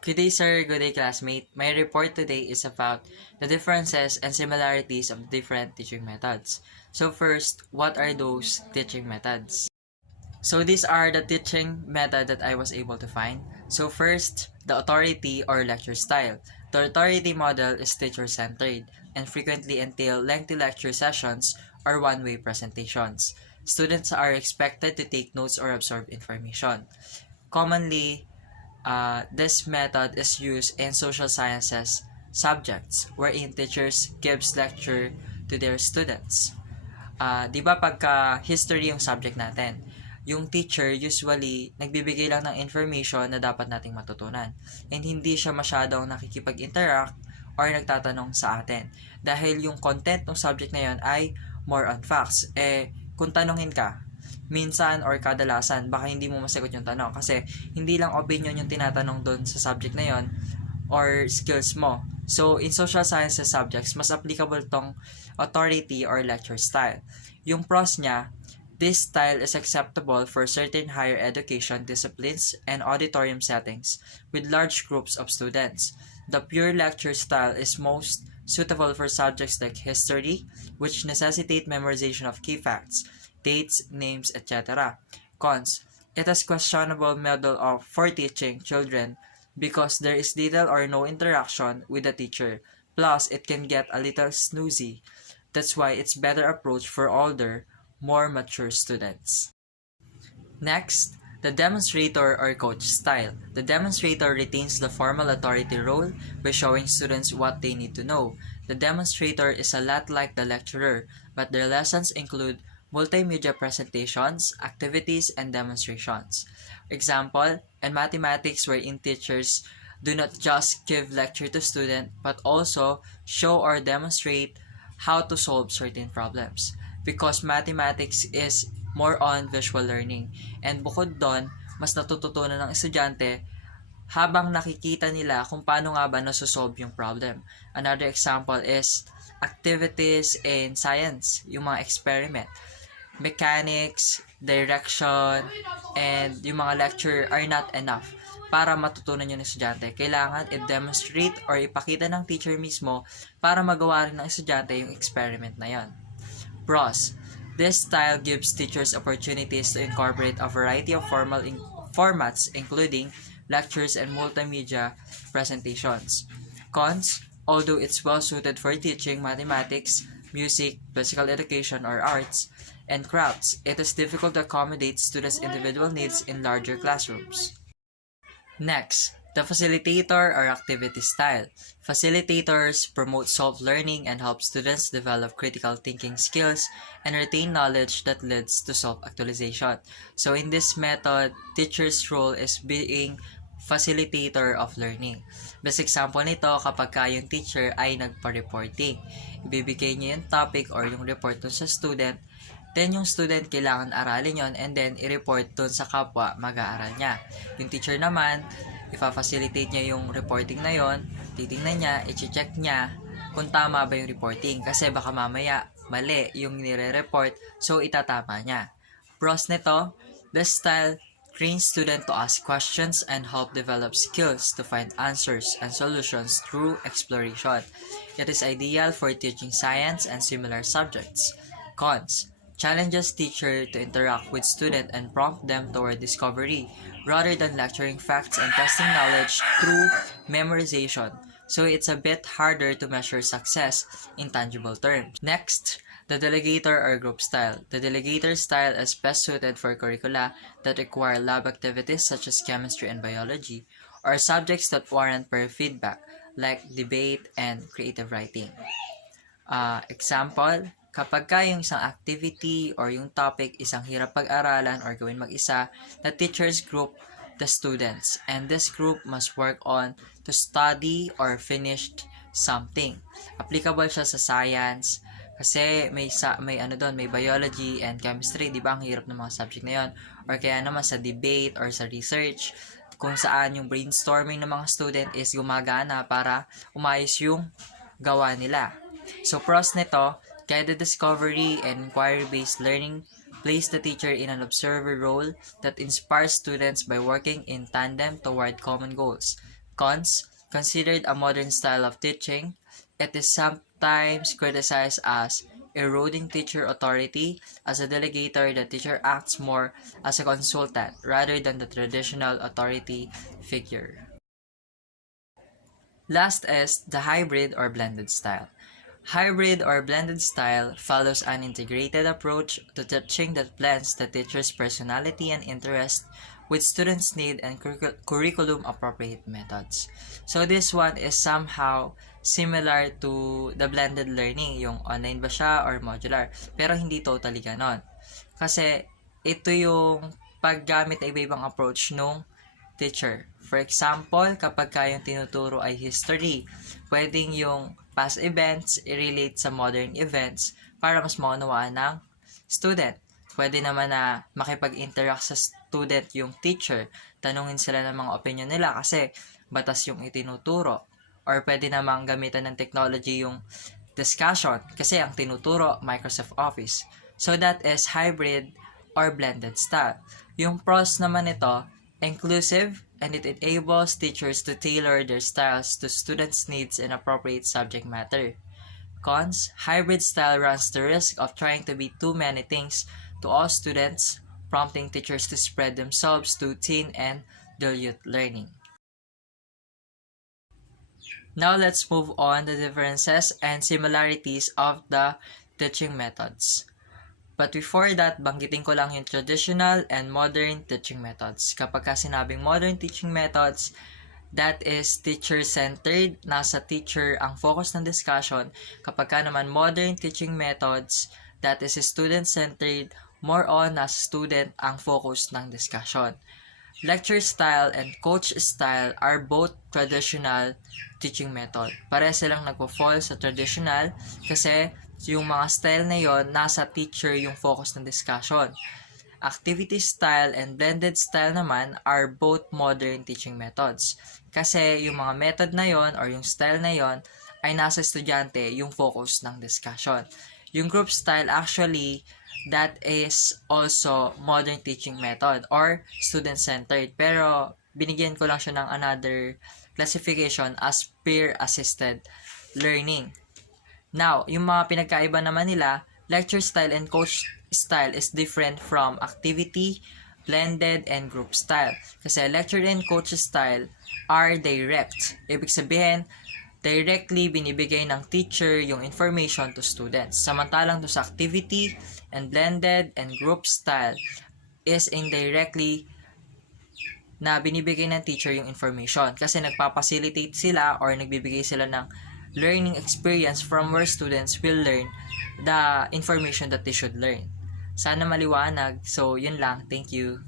Good day, sir. Good day, classmate. My report today is about the differences and similarities of different teaching methods. So first, what are those teaching methods? So these are the teaching method that I was able to find. So first, the authority or lecture style. The authority model is teacher-centered and frequently entail lengthy lecture sessions or one-way presentations. Students are expected to take notes or absorb information. Commonly, this method is used in social sciences subjects wherein teachers gives lecture to their students. Di ba pagka history yung subject natin, yung teacher usually nagbibigay lang ng information na dapat nating matutunan and hindi siya masyadong nakikipag-interact or nagtatanong sa atin. Dahil yung content ng subject na yon ay more on facts. Kung tanongin ka, minsan or kadalasan, baka hindi mo masagot yung tanong kasi hindi lang opinion yung tinatanong doon sa subject na yon or skills mo. So, in social sciences subjects, mas applicable tong authority or lecture style. Yung pros niya, this style is acceptable for certain higher education disciplines and auditorium settings with large groups of students. The pure lecture style is most suitable for subjects like history, which necessitate memorization of key facts, dates, names, etc. Cons: it has questionable model for teaching children because there is little or no interaction with the teacher. Plus, it can get a little snoozy. That's why it's better approach for older, more mature students. Next, the demonstrator or coach style. The demonstrator retains the formal authority role by showing students what they need to know. The demonstrator is a lot like the lecturer, but their lessons include multimedia presentations, activities, and demonstrations. Example, in mathematics wherein teachers do not just give lecture to students but also show or demonstrate how to solve certain problems. Because mathematics is more on visual learning. And bukod doon, mas natututunan ng estudyante habang nakikita nila kung paano nga ba nasosolve yung problem. Another example is activities in science, yung mga experiment. Mechanics, direction, and yung mga lecture are not enough para matutunan yun ng estudyante. Kailangan i-demonstrate or ipakita ng teacher mismo para magawa rin ng estudyante yung experiment na yon. Pros: this style gives teachers opportunities to incorporate a variety of formats including lectures and multimedia presentations. Cons: although it's well suited for teaching mathematics, music, physical education, or arts, and crafts, it is difficult to accommodate students' individual needs in larger classrooms. Next, the facilitator or activity style. Facilitators promote self-learning and help students develop critical thinking skills and retain knowledge that leads to self-actualization. So in this method, teacher's role is being facilitator of learning. Best example nito kapag yung teacher ay nagpa-reporting. Ibibigay niya yung topic or yung report dun sa student, then yung student kailangan aralin yon and then i-report dun sa kapwa mag-aaral niya. Yung teacher naman, ipa-facilitate niya yung reporting na yon, titingnan niya, i-check niya kung tama ba yung reporting kasi baka mamaya mali yung nire-report, so itatama niya. Pros nito, this style trains student to ask questions and help develop skills to find answers and solutions through exploration. It is ideal for teaching science and similar subjects. Cons: challenges teacher to interact with student and prompt them toward discovery rather than lecturing facts and testing knowledge through memorization. So it's a bit harder to measure success in tangible terms. Next, the delegator or group style. The delegator style is best suited for curricula that require lab activities such as chemistry and biology, or subjects that warrant peer feedback like debate and creative writing. Example, kapag yung isang activity or yung topic isang hirap pag-aralan or gawin mag-isa, the teachers group the students and this group must work on to study or finish something. Applicable siya sa science kasi may biology and chemistry, di ba? Ang hirap ng mga subject na yon. Or kaya naman sa debate or sa research kung saan yung brainstorming ng mga student is gumagana para umayos yung gawa nila. So pros nito, guided discovery and inquiry-based learning place the teacher in an observer role that inspires students by working in tandem toward common goals. Cons, considered a modern style of teaching, it is sometimes criticized as eroding teacher authority. As a delegator, the teacher acts more as a consultant rather than the traditional authority figure. Last is the hybrid or blended style. Hybrid or blended style follows an integrated approach to teaching that blends the teacher's personality and interest with students' need and curriculum-appropriate methods. So this one is somehow similar to the blended learning, yung online ba siya or modular, pero hindi totally ganon. Kasi ito yung paggamit ng iba-ibang approach nung teacher. For example, kapag yung tinuturo ay history, pwedeng yung past events i-relate sa modern events para mas maunawaan ng student. Pwede naman na makipag-interact sa student yung teacher, tanungin sila ng mga opinion nila kasi batas yung itinuturo. Or pwede namang gamitan ng technology yung discussion kasi ang tinuturo Microsoft Office. So that is hybrid or blended style. Yung pros naman ito, inclusive, and it enables teachers to tailor their styles to students' needs and appropriate subject matter. Cons, hybrid style runs the risk of trying to be too many things to all students, prompting teachers to spread themselves too thin and dilute learning. Now let's move on to the differences and similarities of the teaching methods. But before that, banggitin ko lang yung traditional and modern teaching methods. Kapag sinabing modern teaching methods, that is teacher-centered. Nasa teacher ang focus ng discussion. Kapag naman modern teaching methods, that is student-centered. More on, nasa student ang focus ng discussion. Lecture style and coach style are both traditional teaching method. Pare silang nagpo-fall sa traditional kasi yung mga style na yon, nasa teacher yung focus ng discussion. Activity style and blended style naman are both modern teaching methods. Kasi yung mga method na yon or yung style na yon ay nasa estudyante yung focus ng discussion. Yung group style actually, that is also modern teaching method or student-centered. Pero binigyan ko lang siya ng another classification as peer-assisted learning. Now, yung mga pinagkaiba naman nila, lecture style and coach style is different from activity, blended, and group style. Kasi lecture and coach style are direct. Ibig sabihin, directly binibigay ng teacher yung information to students. Samantalang to sa activity and blended and group style is indirectly na binibigay ng teacher yung information. Kasi nagpapacilitate sila or nagbibigay sila ng learning experience from where students will learn the information that they should learn. Sana maliwanag. So, yun lang. Thank you.